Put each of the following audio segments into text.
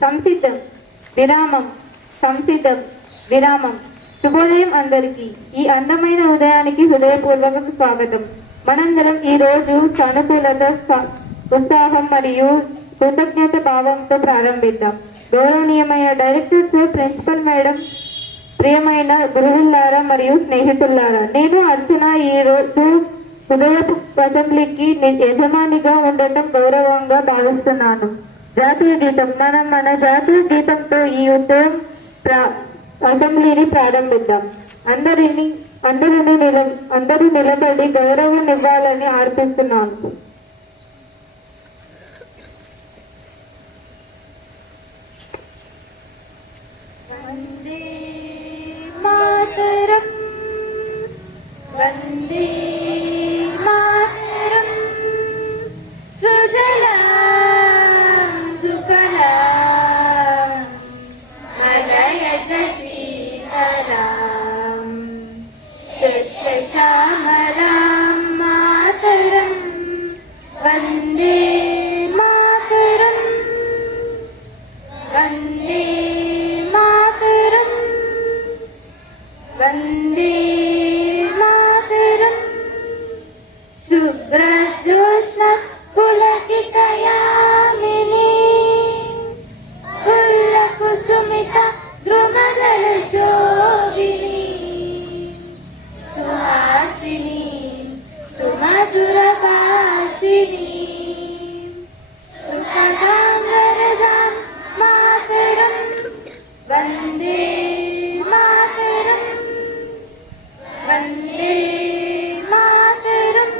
సంసిద్ధం విరామం సంసిద్ధం విరామం. శుభోదయం అందరికీ. ఈ అందమైన ఉదయానికి హృదయపూర్వక స్వాగతం. మనందరం ఈ రోజు సానుకూలత, ఉత్సాహం మరియు కృతజ్ఞత భావంతో ప్రారంభిద్దాం. గౌరవనీయమైన డైరెక్టర్ సార్, ప్రిన్సిపల్ మేడం, ప్రియమైన గురువులారా మరియు స్నేహితులారా, నేను అర్చన. ఈ రోజు హృదయపు అసెంబ్లీకి యజమానిగా ఉండటం గౌరవంగా భావిస్తున్నాను. జాతీయ గీతం. మనం మన జాతీయ గీతంతో ఈ ఉదయం అసెంబ్లీని ప్రారంభిద్దాం. అందరూ నిలబడి గౌరవం ఇవ్వాలని ఆర్పిస్తున్నాను. వందే మాతరం, వందే మాతరం, సుజలాం సుఫలాం మలయజ సీతారాం శ్యామలాం మాతరం, వందే మాతరం, వందే మాతరం, వందే మాతరం. శుభ్రజ్యోత్స్న పులకితయామిని కుసుమిత ద్రుమదల శోభిని సుహాసిని సుమధుర భాషిని సుఖదాం వరదాం మాతరం, వందే మాతరం, వందే మాతరం,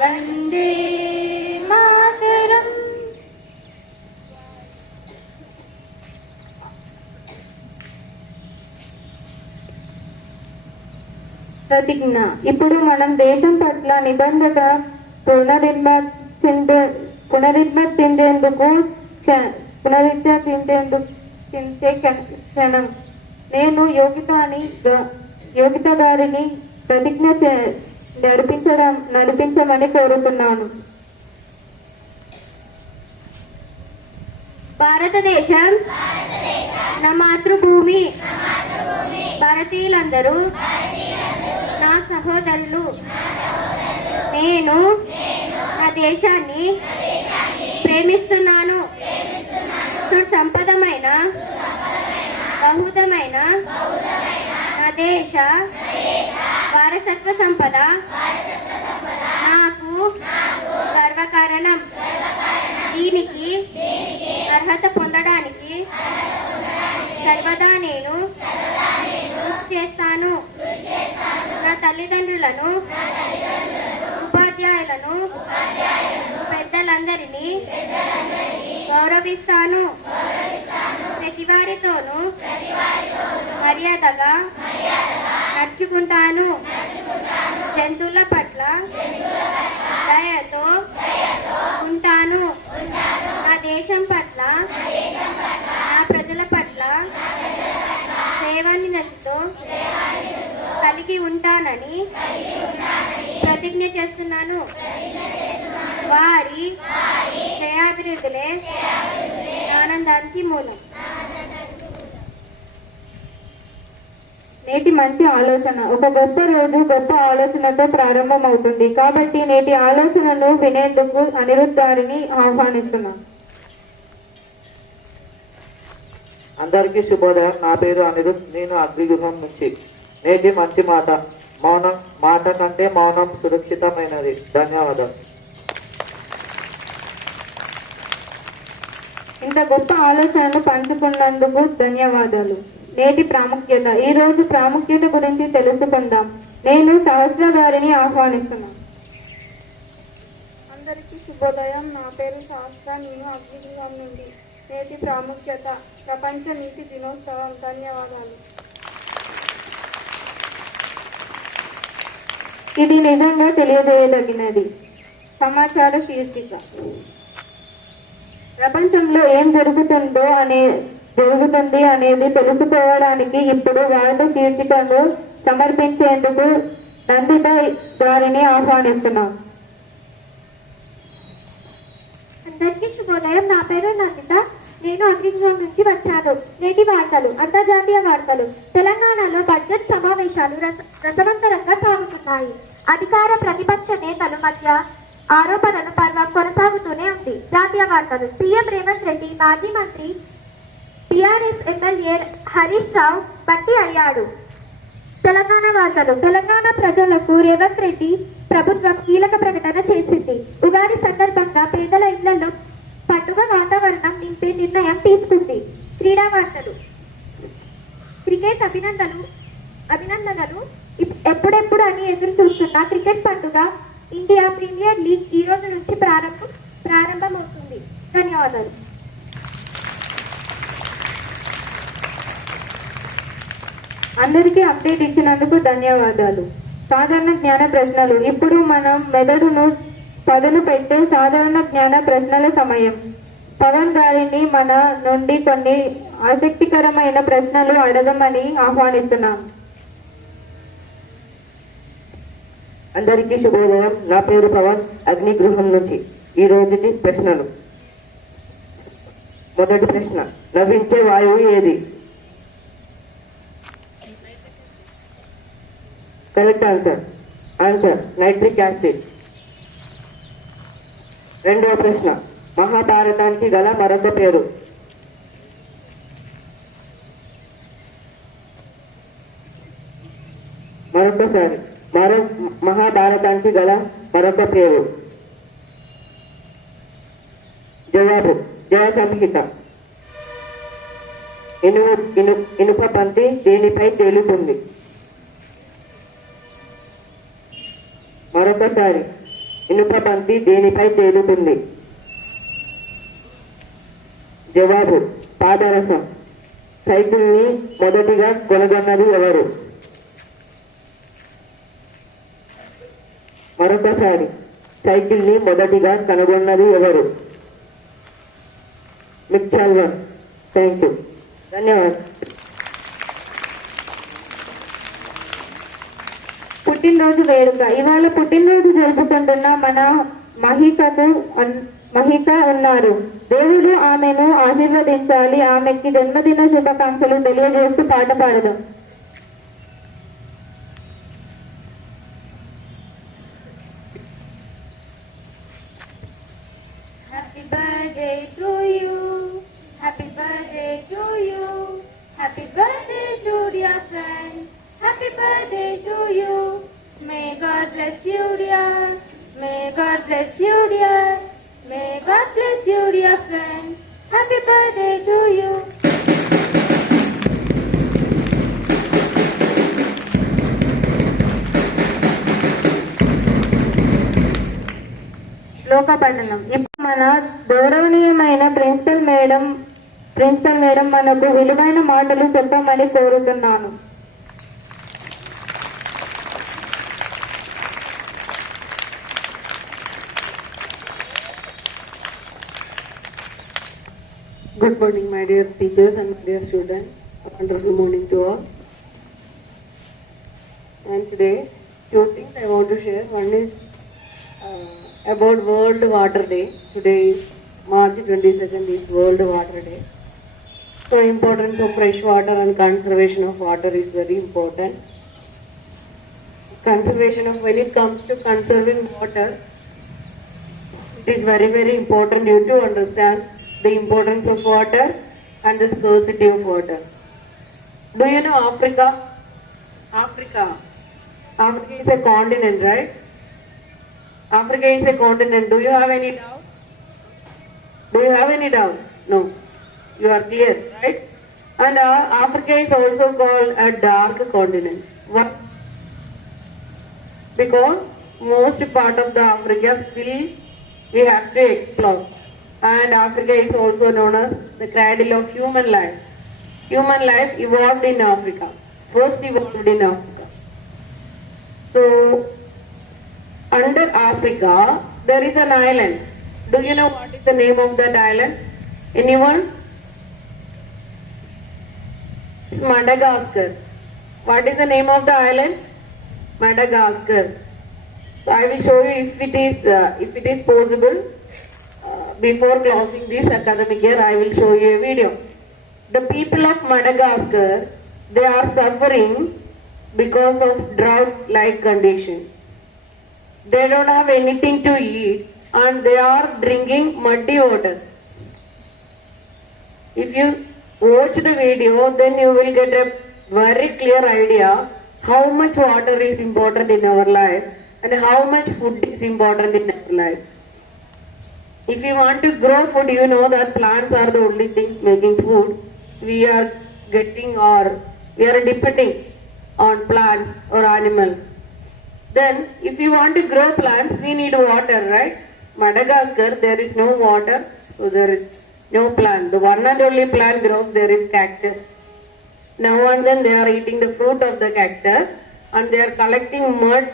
వందే మాతరం. ప్రతిజ్ఞ. ఇప్పుడు మనం దేశం పట్ల నిబంధన పునరుద్ధరించేందుకు క్షణం. నేను యోగిత గారిని ప్రతిజ్ఞ నడిపించమని కోరుతున్నాను. భారతదేశం నా మాతృభూమి. భారతీయులందరూ నా సహోదరులు. నేను నా దేశాన్ని ప్రేమిస్తున్నాను. సుసంపదమైన బహుదమైన నా దేశ వారసత్వ సంపద నాకు గర్వకారణం. దీనికి అర్హత పొందడానికి సర్వదా నేను కృషి చేస్తాను. నా తల్లిదండ్రులను, ఉపాధ్యాయులను, పెద్దలందరినీ గౌరవిస్తాను. ప్రతివారితోనూ మర్యాదగా నడుచుకుంటాను. జంతువుల పట్ల దయతో ఉంటాను. నా దేశం పట్ల, నా ప్రజల పట్ల సేవానిరతితో కలిగి ఉంటానని ప్రతిజ్ఞ చేస్తున్నాను. వారి శ్రేయాభివృద్ధులే ఆనందానికి మూలం. నేటి మంచి ఆలోచన. ఒక గొప్ప రోజు గొప్ప ఆలోచనతో ప్రారంభమవుతుంది. కాబట్టి నేటి ఆలోచనను వినేందుకు అనిరుద్ధ్ గారిని ఆహ్వానిస్తున్నాను. అందరికీ శుభోదయం. నా పేరు అనిరుద్ధ్. నేను అగ్నిగృహం నుంచి. నేటి మంచి మాట. మౌనం. మాట కంటే మౌనం సురక్షితమైనది. ధన్యవాదాలు. ఇంత గొప్ప ఆలోచనను పంచుకున్నందుకు ధన్యవాదాలు. నేటి ప్రాముఖ్యత. ఈ రోజు ప్రాముఖ్యత గురించి తెలుసుకుందాం. నేను సహస్ర గారిని ఆహ్వానిస్తున్నాను. అందరికీ శుభోదయం. నా పేరు సహస్ర. నేను అగ్నిగృహం నుండి. నేటి ప్రాముఖ్యత. ప్రపంచ నీటి దినోత్సవం. ధన్యవాదాలు. ఇది నిజంగా తెలియజేయదగినది. సమాచార శీర్షిక. ప్రపంచంలో ఏం జరుగుతుంది అనేది తెలుసుకోవడానికి ఇప్పుడు వరల్డ్ శీర్షికను సమర్పించేందుకు నందిత గారిని ఆహ్వానిస్తున్నాం. అందరికీ శుభోదయం. నా పేరు నందిత. నేను అగ్రిగృహం నుంచి వచ్చాను. నేటి వార్తలు, అంతర్జాతీయ వార్తలు. తెలంగాణలో బడ్జెట్ సమావేశాలు రసవంతరంగా సాగుతున్నాయి. అధికార ప్రతిపక్ష నేతల మధ్య ఆరోపణల పర్వం కొనసాగుతూనే ఉంది. జాతీయ వార్తలు. సీఎం రేవంత్ రెడ్డి మాజీ మంత్రి టీఆర్ఎస్ ఎమ్మెల్యే హరీష్ రావు భర్తీ అయ్యాడు. తెలంగాణ వార్తలు. తెలంగాణ ప్రజలకు రేవంత్ రెడ్డి ప్రభుత్వం కీలక ప్రకటన చేసింది. ఉగాది సందర్భంగా పేదల ఇళ్లలో పండుగ వాతావరణం నింపే నిర్ణయం తీసుకుంది. క్రీడా వార్తలు. క్రికెట్ అభినందనలు. ఎప్పుడెప్పుడు అని ఎదురు చూస్తున్న క్రికెట్ పండుగ ఇండియా ప్రీమియర్ లీగ్ ఈ రోజు నుంచి ప్రారంభమవుతుంది. ధన్యవాదాలు. అందరికీ అప్డేట్ ఇచ్చినందుకు ధన్యవాదాలు. సాధారణ జ్ఞాన ప్రశ్నలు. ఇప్పుడు మనం మెదడును పదును పెట్టే సాధారణ జ్ఞాన ప్రశ్నల సమయం. పవన్ గారిని మన నుండి కొన్ని ఆసక్తికరమైన ప్రశ్నలు అడగమని ఆహ్వానిస్తున్నాం. అందరికీ శుభోదయం. నా పేరు పవన్, అగ్నిగృహం నుంచి. ఈ రోజుటి ప్రశ్నలు. మొదటి ప్రశ్న, లభించే వాయువు ఏది? Correct answer nitric acid. రెండవ ప్రశ్న, మహాభారతానికి గల మరొక పేరు? మరొకసారి, మహాభారతానికి గల మరొక పేరు? జవాబు జయ సంహిత. ఇనుప బంతి దేనిపై తేలుతుంది? మరొకసారి, ఇనుప బంతి దేనిపై తేలుతుంది? జవాబు పాదరసం. సైకిల్ ని మొదటిగా కనుగొన్నది ఎవరు? మరొకసారి, సైకిల్ ని మొదటిగా కనుగొన్నది ఎవరు? మిక్చల్వర్. Thank you. ధన్యవాదాలు. పుట్టినరోజు వేడుక. ఇవాళ పుట్టినరోజు జరుపుకుంటున్న మన మహిక ఉన్నారు. దేవుడు ఆమెను ఆశీర్వదించాలి. ఆమెకి జన్మదిన శుభాకాంక్షలు తెలియజేస్తూ పాట పాడదాం. Happy birthday to you. Happy birthday to you. Happy birthday to dear friend. Happy birthday to you. May God bless you, dear. May God bless you, dear. May God bless you, dear friend. Happy birthday to you. శ్లోక పఠనం. ఇప్పుడు మన గౌరవనీయమైన principal madam మనకు విలువైన మాటలు చెప్పమని కోరుతున్నాను. Good morning, my dear teachers and my dear students. A wonderful morning to all. And today, two things I want to share. One is about World Water Day. Today is March 22nd is World Water Day. So, importance of fresh water and conservation of water is very important. When it comes to conserving water, it is very, very important. You to understand the importance of water and the scarcity of water. Do you know Africa? Africa is a continent, right? Africa is a continent. Do you have any doubt? No. You are clear, right? And Africa is also called a dark continent. Why? Because most part of the Africa still we have to explore. And Africa is also known as the cradle of human life. Human life evolved in Africa. First evolved in Africa. So, under Africa, there is an island. Do you know what is the name of that island? Anyone? It's Madagascar. What is the name of the island? Madagascar. So I will show you if it is possible. before closing this academic year, I will show you a video. The people of Madagascar, they are suffering because of drought-like condition. They don't have anything to eat and they are drinking muddy water. If you watch the video, then you will get a very clear idea how much water is important in our life and how much food is important in our life. If you want to grow food, you know that plants are the only things making food. We are getting or we are depending on plants or animals. Then, if you want to grow plants, we need water, right? Madagascar, there is no water, so there is no plant. The one and only plant grows, there is cactus. Now and then they are eating the fruit of the cactus and they are collecting mud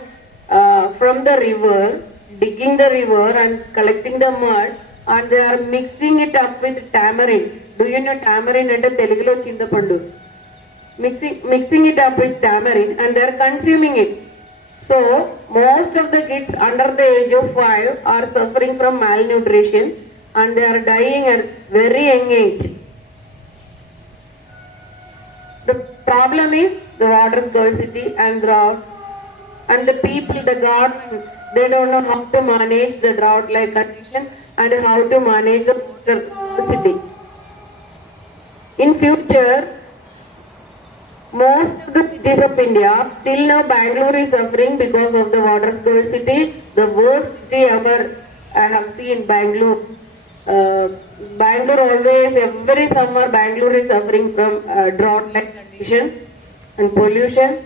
from the river, digging the river and collecting the mud and they are mixing it up with tamarind. Do you know tamarind and Telugulo chintapandu? Mixing it up with tamarind and they are consuming it. So, most of the kids under the age of 5 are suffering from malnutrition and they are dying at very young age. The problem is the water scarcity and drought, and the people, the government, they don't know how to manage the drought-like condition and how to manage the water scarcity. In future, most of the cities of India, still now Bangalore is suffering because of the water scarcity. The worst city ever I have seen, Bangalore. Bangalore always, every summer Bangalore is suffering from drought-like condition and pollution.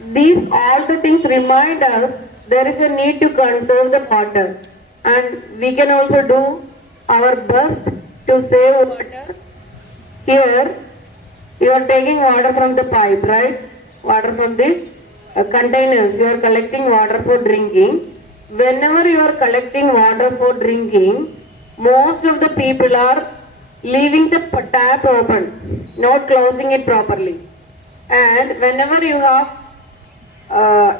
These all the things remind us there is a need to conserve the water and we can also do our best to save water. Here, you are taking water from the pipe, right? Water from the containers. You are collecting water for drinking. Whenever you are collecting water for drinking, most of the people are leaving the tap open, not closing it properly. And whenever you have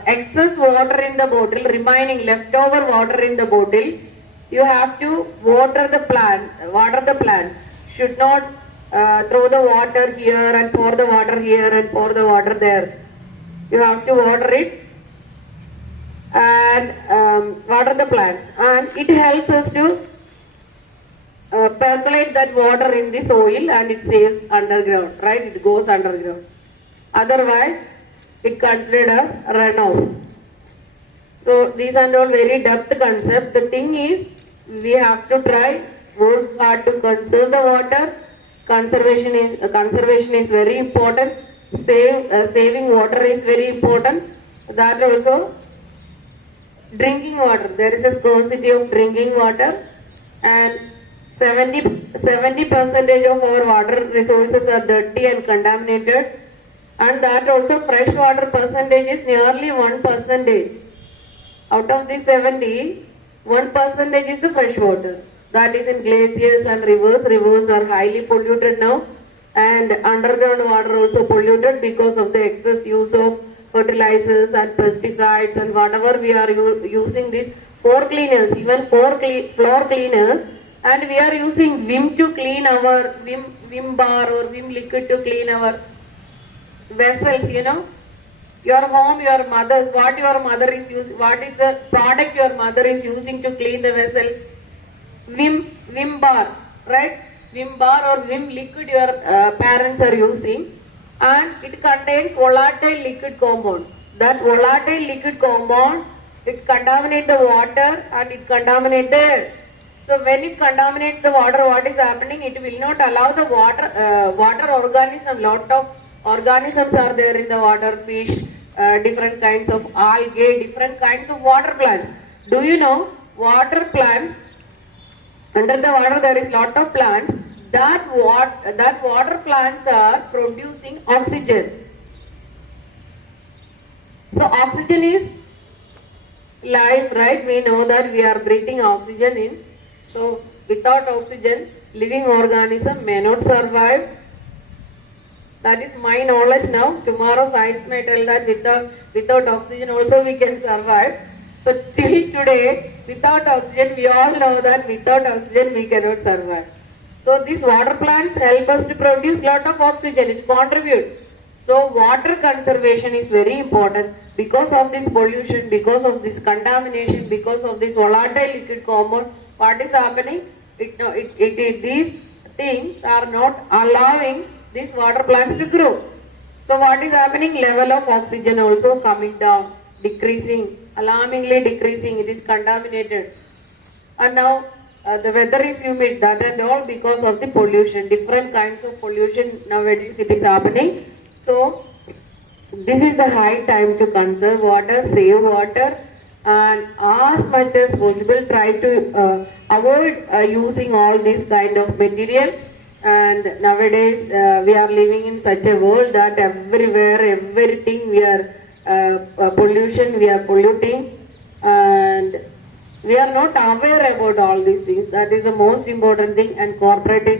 excess water in the bottle, remaining leftover water in the bottle, you have to water the plants. Should not throw the water here and pour the water here and pour the water there. You have to water it and water the plants, and it helps us to percolate that water in the soil and it stays underground, right? It goes underground. Otherwise, it considered as runoff. So these are all very depth concept. The thing is, we have to try, work hard to conserve the water. Conservation is very important. Saving water is very important. That also, drinking water. There is a scarcity of drinking water, and 70% of our water resources are dirty and contaminated. And that also fresh water percentage is nearly 1%. Out of the 70, 1% is the fresh water. That is in glaciers and rivers. Rivers are highly polluted now, and underground water also polluted because of the excess use of fertilizers and pesticides and whatever we are using these floor cleaners, even floor cleaners, and we are using Vim to clean our Vim bar or Vim liquid to clean our vessels, you know. Your home, your mother's, what your mother is using, what is the product your mother is using to clean the vessels? Vim bar, right? Vim bar or Vim liquid your parents are using, and it contains volatile liquid compound. That volatile liquid compound, it contaminates the water and it contaminates the air. So when it contaminates the water, what is happening? It will not allow the water organism. Lot of organisms are there in the water, fish, different kinds of algae, different kinds of water plants. Do you know water plants? Under the water there is lot of plants. That water plants are producing oxygen. So oxygen is life, right? We know that we are breathing oxygen in. So without oxygen, living organism may not survive. That is my knowledge now. Tomorrow science may tell that without oxygen also we can survive. So till today, without oxygen, we all know that without oxygen we cannot survive. So these water plants help us to produce lot of oxygen, it contributes. So water conservation is very important because of this pollution, because of this contamination, because of this volatile liquid compound. What is happening? These things are not allowing these water plants to grow. So what is happening? Level of oxygen also coming down, decreasing, alarmingly decreasing. It is contaminated. And now the weather is humid, that and all because of the pollution. Different kinds of pollution nowadays it is happening. So this is the high time to conserve water, save water, and as much as possible try to avoid using all this kind of material. And nowadays we are living in such a world that everywhere, everything we are pollution, we are polluting, and we are not aware about all these things. That is the most important thing. And corporate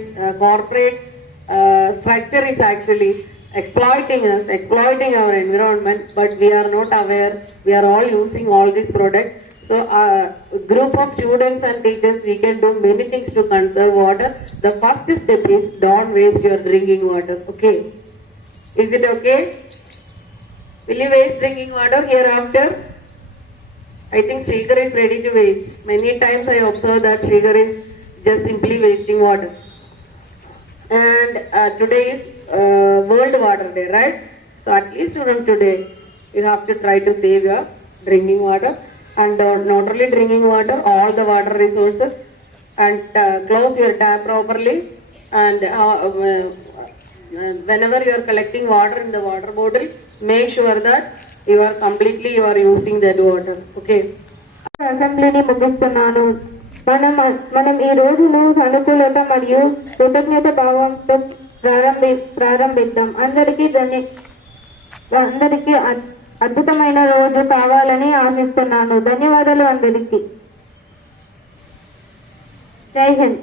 structure is actually exploiting us, exploiting our environment, but we are not aware. We are all using all these products. So a group of students and teachers, we can do many things to conserve water. The first step is don't waste your drinking water. Okay? Is it okay? Will you waste drinking water hereafter? I think Srigar is ready to waste. Many times I observe that Srigar is just simply wasting water. And today is World Water Day, right? So at least from today, you have to try to save your drinking water. And not only drinking water, all the water resources. And close your tap properly. And whenever you are collecting water in the water bottle, make sure that you are using that water. Okay? అసెంబ్లీని ముగిస్తున్నాను. మనం ఈ రోజును అనుకూలత మరియు కృతజ్ఞత భావంతో ప్రారంభిద్దాం. అందరికీ అద్భుతమైన రోజు కావాలని ఆశిస్తున్నాను. ధన్యవాదాలు అందరికీ. జై హింద్.